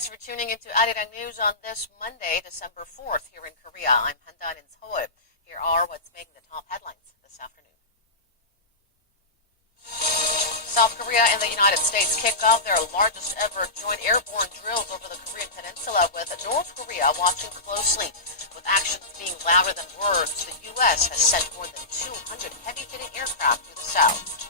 Thanks for tuning into Arirang News on this Monday, December 4th here in Korea. I'm Handan in Seoul. Here are what's making the top headlines this afternoon. South Korea and the United States kick off their largest ever joint airborne drills over the Korean peninsula, with North Korea watching closely. With actions being louder than words, the U.S. has sent more than 200 heavy-hitting aircraft to the south.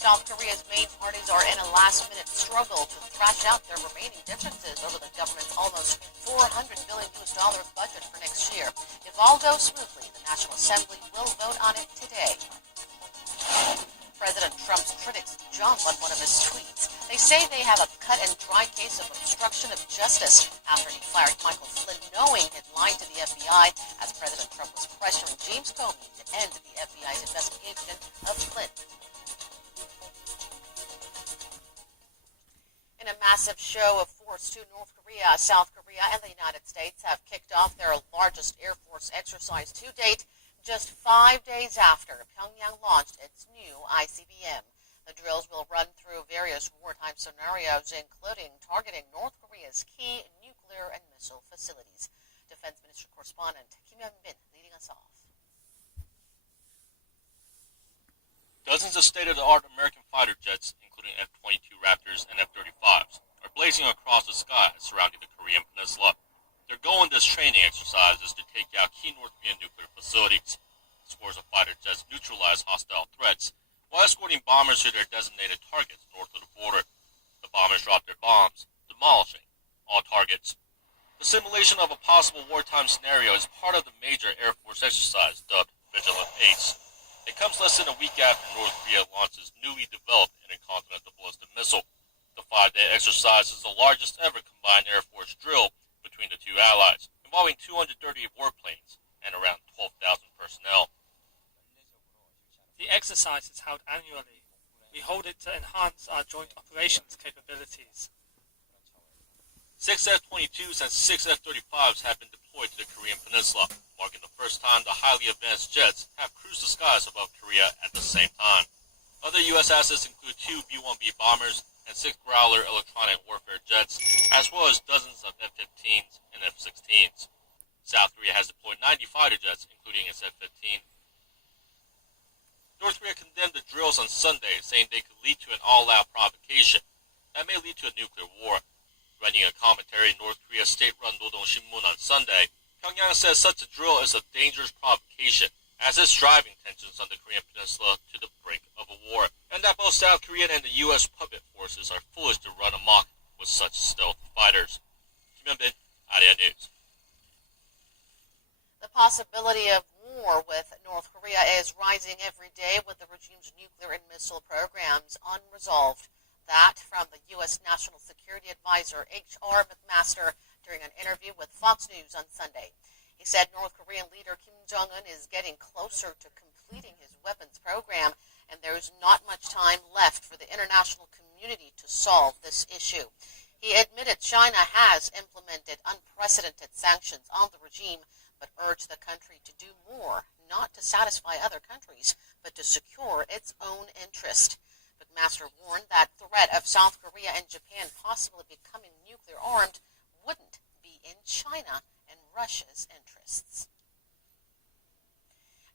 South Korea's main parties are in a last-minute struggle to thrash out their remaining differences over the government's almost $400 billion budget for next year. If all goes smoothly, the National Assembly will vote on it today. President Trump's critics jump on one of his tweets. They say they have a cut-and-dry case of obstruction of justice after he fired Michael Flynn, knowing he'd lied to the FBI as President Trump was pressuring James Comey to end the FBI's investigation of Flynn. In a massive show of force to North Korea, South Korea and the United States have kicked off their largest Air Force exercise to date, just 5 days after Pyongyang launched its new ICBM. The drills will run through various wartime scenarios, including targeting North Korea's key nuclear and missile facilities. Defense Ministry correspondent Kim Hyun-bin leading us off. Dozens of state-of-the-art American fighter jets, including F-22 Raptors and F-35s, are blazing across the sky surrounding the Korean peninsula. Their goal in this training exercise is to take out key North Korean nuclear facilities. Scores of fighter jets neutralize hostile threats while escorting bombers to their designated targets north of the border. The bombers drop their bombs, demolishing all targets. The simulation of a possible wartime scenario is part of the major Air Force exercise dubbed Vigilant Ace. It comes less than a week after North Korea launched its newly developed intercontinental ballistic missile. The 5-day exercise is the largest ever combined Air Force drill between the two allies, involving 230 warplanes and around 12,000 personnel. The exercise is held annually. We hold it to enhance our joint operations capabilities. 6 F-22s and 6 F-35s have been deployed to the Korean peninsula, marking the first time the highly advanced jets have cruised the skies above Korea at the same time. Other U.S. assets include 2 B-1B bombers and 6 Growler electronic warfare jets, as well as dozens of F-15s and F-16s. South Korea has deployed 90 fighter jets, including its F-15. North Korea condemned the drills on Sunday, saying they could lead to an all-out provocation that may lead to a nuclear war. Writing a commentary in North Korea's state-run Rodong Shinmun on Sunday, Pyongyang says such a drill is a dangerous provocation, as it's driving tensions on the Korean peninsula to the brink of a war, and that both South Korean and the U.S. puppet forces are foolish to run amok with such stealth fighters. Kim Hyun-bin, Arirang News. The possibility of war with North Korea is rising every day, with the regime's nuclear and missile programs unresolved. That from the U.S. National Security Advisor H.R. McMaster during an interview with Fox News on Sunday. He said North Korean leader Kim Jong-un is getting closer to completing his weapons program, and there's not much time left for the international community to solve this issue. He admitted China has implemented unprecedented sanctions on the regime, but urged the country to do more, not to satisfy other countries, but to secure its own interest. McMaster warned that threat of South Korea and Japan possibly becoming nuclear armed wouldn't be in China and Russia's interests.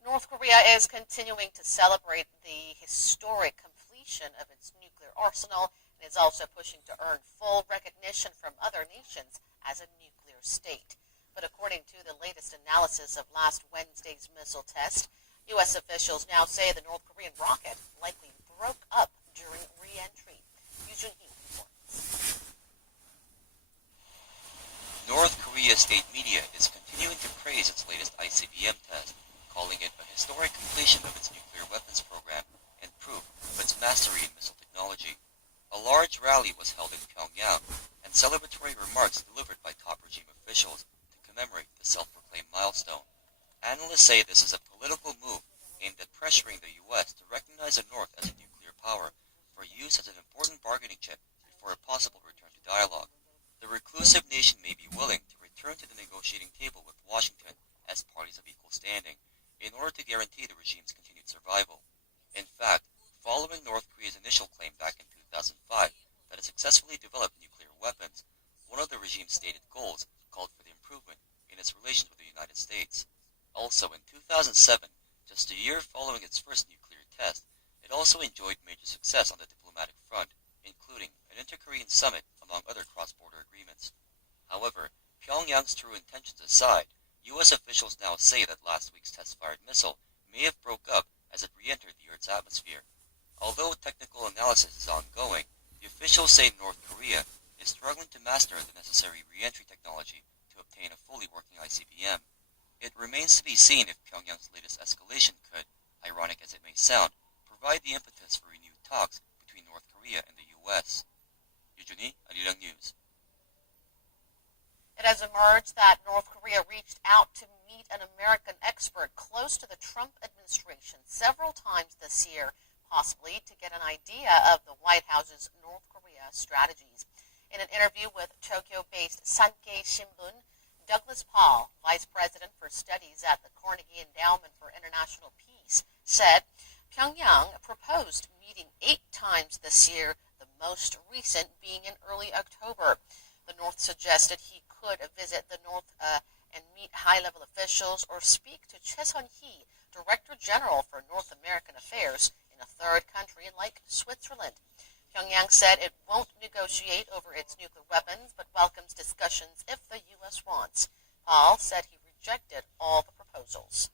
North Korea is continuing to celebrate the historic completion of its nuclear arsenal and is also pushing to earn full recognition from other nations as a nuclear state. But according to the latest analysis of last Wednesday's missile test, U.S. officials now say the North Korean rocket likely broke up during re-entry. Yu Jun-hee reports. North Korea state media is continuing to praise its latest ICBM test, calling it a historic completion of its nuclear weapons program and proof of its mastery in missile technology. A large rally was held in Pyongyang, and celebratory remarks delivered by top regime officials to commemorate the self-proclaimed milestone. Analysts say this is a political move aimed at pressuring the U.S. to recognize the North as a nuclear power for use as an important bargaining chip before a possible return to dialogue. The reclusive nation may be willing to return to the negotiating table with Washington as parties of equal standing in order to guarantee the regime's continued survival. In fact, following North Korea's initial claim back in 2005 that it successfully developed nuclear weapons, regime's stated goals called for the improvement in its relations with the United States. Also, in 2007, just a year following its first nuclear test, it also enjoyed major success on the diplomatic front, including an inter-Korean summit, among other cross-border agreements. However, Pyongyang's true intentions aside, U.S. officials now say that last week's test-fired missile may have broke up as it re-entered the Earth's atmosphere. Although technical analysis is ongoing, the officials say North Korea is struggling to master the necessary re-entry technology to obtain a fully working ICBM. It remains to be seen if Pyongyang's latest escalation could, ironic as it may sound, provide the impetus for renewed talks between North Korea and the U.S. Yujuni, Arirang News. It has emerged that North Korea reached out to meet an American expert close to the Trump administration several times this year, possibly to get an idea of the White House's North Korea strategies. In an interview with Tokyo-based Sankei Shimbun, Douglas Paul, Vice President for Studies at the Carnegie Endowment for International Peace, said Pyongyang proposed meeting 8 times this year, the most recent being in early October. The North suggested he could visit the North and meet high-level officials or speak to Choi Sun-hee, Director General for North American Affairs, in a third country like Switzerland. Pyongyang said it won't negotiate over its nuclear weapons, but welcomes discussions if the U.S. wants. Paul said he rejected all the proposals.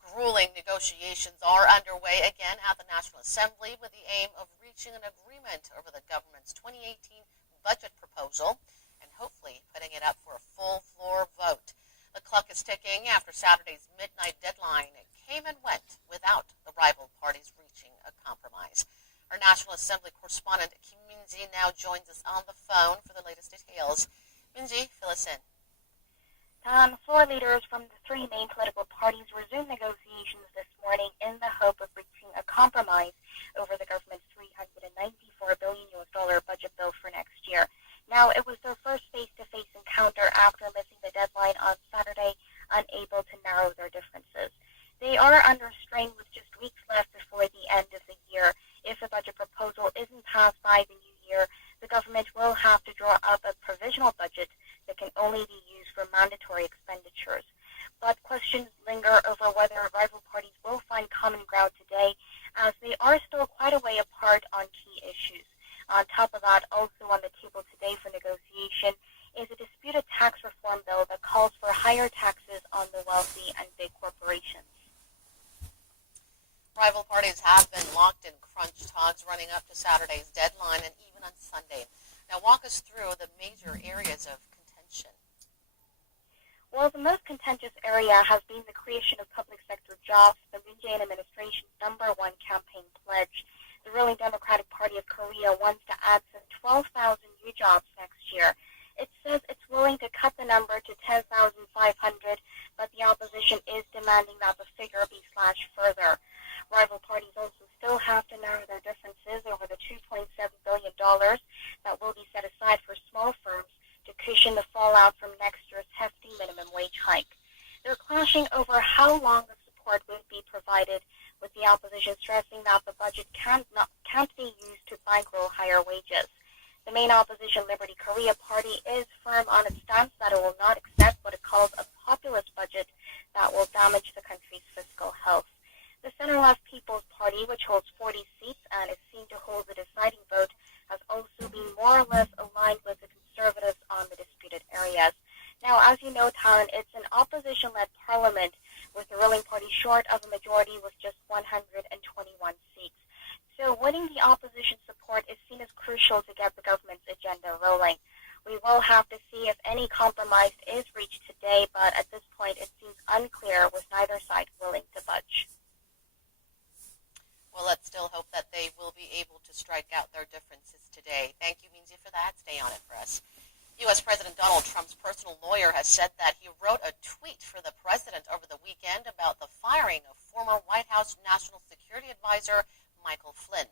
Grueling negotiations are underway again at the National Assembly with the aim of reaching an agreement over the government's 2018 budget proposal and hopefully putting it up for a full floor vote. The clock is ticking after Saturday's midnight deadline. It came and went without the rival parties reaching a compromise. Our National Assembly correspondent Kim Min-ji now joins us on the phone for the latest details. Min-ji, fill us in. Floor leaders from the 3 main political parties resumed negotiations this morning in the hope of reaching a compromise over the government's $394 billion budget bill for next year. Now, it was their first face-to-face encounter after missing the deadline on Saturday, unable to narrow their differences. They are under strain with just weeks left before the end of the year. If the budget proposal isn't passed by the new year, the government will have to draw up a provisional budget that can only be used for mandatory expenditures. But questions linger over whether rival parties will find common ground today, as they are still quite a way apart on key issues. On top of that, also on the table today for negotiation is a disputed tax reform bill that calls for higher taxes on the wealthy and big corporations. Rival parties have been locked in crunch talks running up to Saturday's deadline and even on Sunday. Now walk us through the major areas of contention. Well, the most contentious area has been the creation of public sector jobs, the Moon Jae-in administration's #1 campaign pledge. The ruling Democratic Party of Korea wants to add some 12,000 new jobs next year. It says it's willing to cut the number to 10,500, but the opposition is demanding that the figure be slashed further. Rival parties also still have to narrow their differences over the $2.7 billion that will be set aside for small firms to cushion the fallout from next year's hefty minimum wage hike. They're clashing over how long the support would be provided, with the opposition stressing that the budget can't be used to bankroll higher wages. The main opposition Liberty Korea Party is firm on its stance that it will not accept what it calls a populist budget that will damage the country's fiscal health. The center-left People's Party, which holds 40 seats and is seen to hold the deciding vote, has also been more or less aligned with the conservatives on the disputed areas. Now, as you know, Talon, it's an opposition-led parliament, with the ruling party short of a majority with just 121 seats. So winning the opposition support is seen as crucial to get the government's agenda rolling. We will have to see if any compromise is reached today, but at this point it seems unclear, with neither side willing to budge. Well, let's still hope that they will be able to strike out their differences today. Thank you, Minzy, for that. Stay on it for us. U.S. President Donald Trump's personal lawyer has said that he wrote a tweet for the president over the weekend about the firing of former White House National Security Advisor Michael Flynn.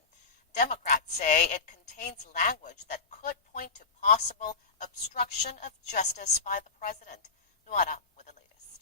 Democrats say it contains language that could point to possible obstruction of justice by the president. Nuara with the latest.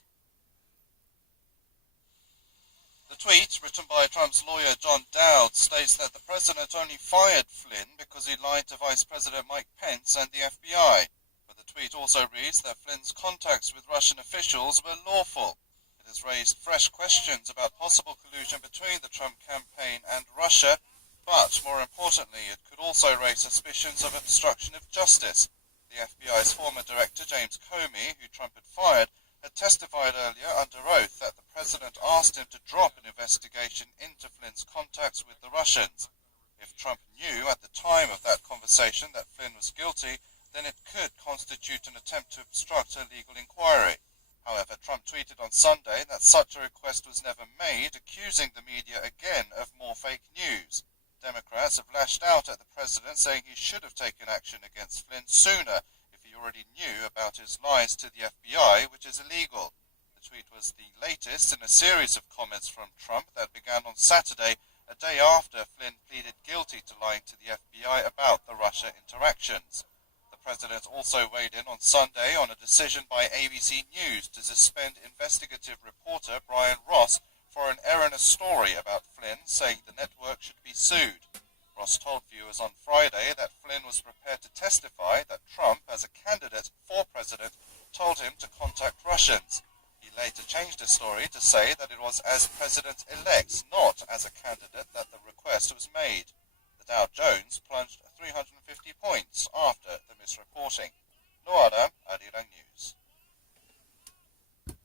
The tweet, written by Trump's lawyer John Dowd, states that the president only fired Flynn because he lied to Vice President Mike Pence and the FBI. But the tweet also reads that Flynn's contacts with Russian officials were lawful. It has raised fresh questions about possible collusion between the Trump campaign and Russia, but more importantly, it could also raise suspicions of obstruction of justice. The FBI's former director, James Comey, who Trump had fired, had testified earlier under oath that the president asked him to drop an investigation into Flynn's contacts with the Russians. If Trump knew at the time of that conversation that Flynn was guilty, then it could constitute an attempt to obstruct a legal inquiry. However, Trump tweeted on Sunday that such a request was never made, accusing the media again of more fake news. Democrats have lashed out at the president, saying he should have taken action against Flynn sooner if he already knew about his lies to the FBI, which is illegal. The tweet was the latest in a series of comments from Trump that began on Saturday, a day after Flynn pleaded guilty to lying to the FBI about the Russia interactions. The president also weighed in on Sunday on a decision by ABC News to suspend investigative reporter Brian Ross for an erroneous story about Flynn, saying the network should be sued. Ross told viewers on Friday that Flynn was prepared to testify that Trump, as a candidate for president, told him to contact Russians. He later changed his story to say that it was as president-elect, not as a candidate, that the request was made. The Dow Jones plunged 350 points after the misreporting. Noada, Arirang News.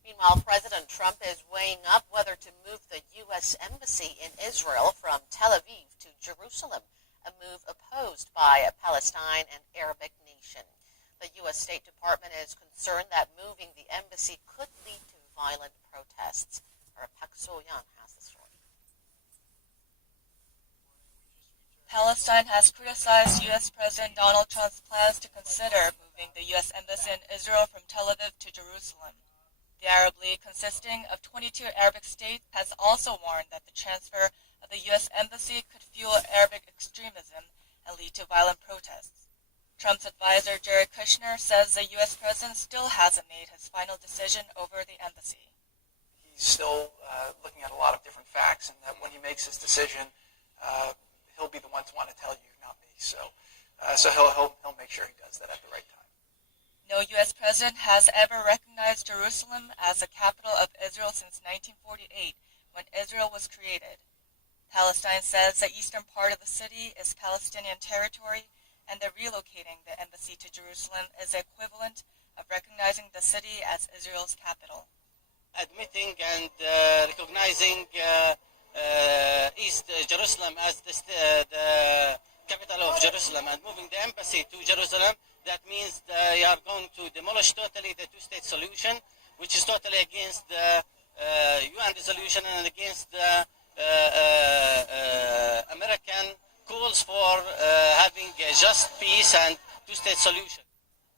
Meanwhile, President Trump is weighing up whether to move the U.S. Embassy in Israel from Tel Aviv to Jerusalem, a move opposed by Palestine and Arabic nation. The U.S. State Department is concerned that moving the embassy could lead to violent protests. Park So-yeon has the story. Palestine has criticized U.S. President Donald Trump's plans to consider moving the U.S. Embassy in Israel from Tel Aviv to Jerusalem. The Arab League, consisting of 22 Arabic states, has also warned that the transfer of the U.S. Embassy could fuel Arabic extremism and lead to violent protests. Trump's advisor, Jared Kushner, says the U.S. president still hasn't made his final decision over the embassy. He's still looking at a lot of different facts, and that when he makes his decision, he'll be the one to want to tell you, not me. So he'll make sure he does that at the right time. No U.S. president has ever recognized Jerusalem as the capital of Israel since 1948, when Israel was created. Palestine says the eastern part of the city is Palestinian territory, and that relocating the embassy to Jerusalem is the equivalent of recognizing the city as Israel's capital. Admitting and recognizing East Jerusalem as the capital of Jerusalem and moving the embassy to Jerusalem, that means they are going to demolish totally the two-state solution, which is totally against the UN resolution and against the American calls for having a just peace and two-state solution.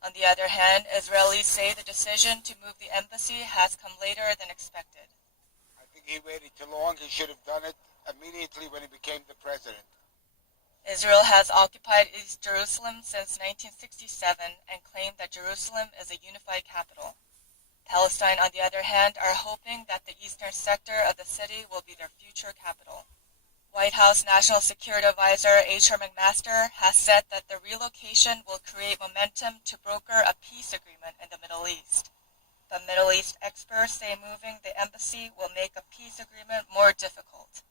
On the other hand, Israelis say the decision to move the embassy has come later than expected. I think he waited too long. He should have done it immediately when he became the president. Israel has occupied East Jerusalem since 1967 and claimed that Jerusalem is a unified capital. Palestine, on the other hand, are hoping that the eastern sector of the city will be their future capital. White House National Security Advisor H.R. McMaster has said that the relocation will create momentum to broker a peace agreement in the Middle East. But Middle East experts say moving the embassy will make a peace agreement more difficult.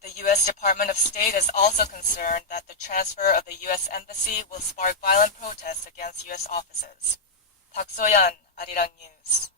The U.S. Department of State is also concerned that the transfer of the U.S. Embassy will spark violent protests against U.S. offices. Park So-yeon, Arirang News.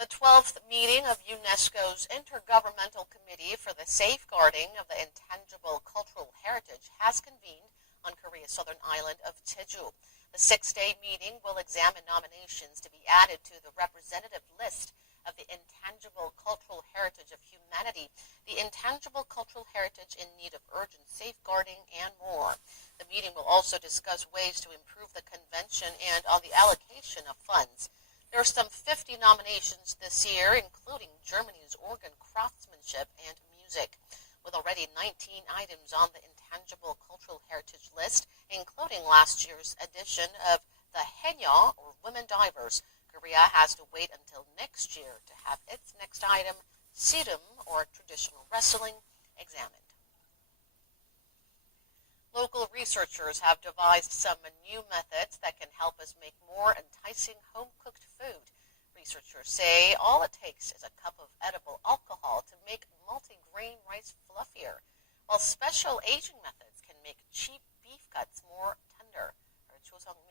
The 12th meeting of UNESCO's Intergovernmental Committee for the Safeguarding of the Intangible Cultural Heritage has convened on Korea's southern island of Jeju. The 6-day meeting will examine nominations to be added to the representative list of the intangible cultural heritage of humanity, the intangible cultural heritage in need of urgent safeguarding, and more. The meeting will also discuss ways to improve the convention and on the allocation of funds. There are some 50 nominations this year, including Germany's organ craftsmanship and music, with already 19 items on the intangible cultural heritage list, including last year's edition of the Haenyeo, or women divers. Korea has to wait until next year to have its next item Sirum, or traditional wrestling, examined. Local researchers have devised some new methods that can help us make more enticing home-cooked food. Researchers say all it takes is a cup of edible alcohol to make multi-grain rice fluffier, while special aging methods can make cheap beef cuts more tender. Cho Sung-min